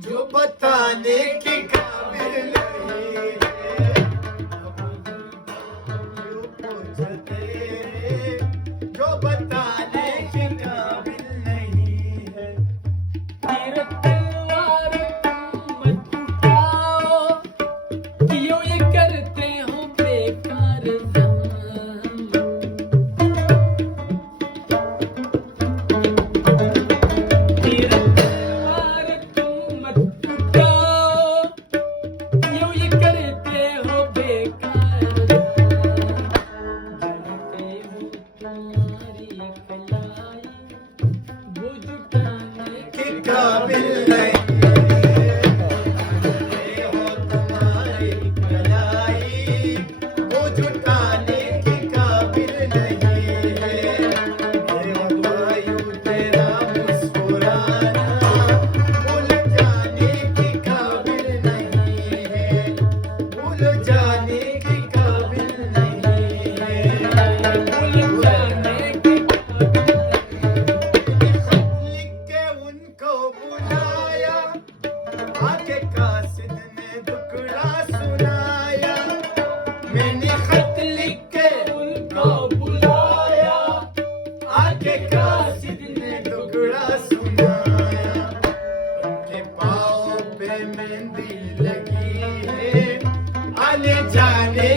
जो बताने की काबिल नहीं है, जो पूछते हैं, जो बताने की काबिल नहीं है। तीर तलवार मत उठाओ, क्यों ये करते हो बेकार जख्म। तीर तलवार तुम मत उठाओ, क्यों ये करते हो बेकार जख्म। जलते हो तुम्हारी कलाई, वो जुटाने की काबिल नहीं है, हो तुम्हारी कलाई, वो जुटाने की काबिल नहीं है। ये वायु तेरा मुस्कुराना भूल जाने की काबिल नहीं है, भूल जाने की काबिल नहीं है, भूल जाने की लिख के उनको बुलाया, आगे कासिद ने दुकड़ा सुनाया। मैंने खत लिख के उनको बुलाया, आगे कासिद ने दुकड़ा सुनाया। उनके पाँव पे मेहंदी लगी है, आने जाने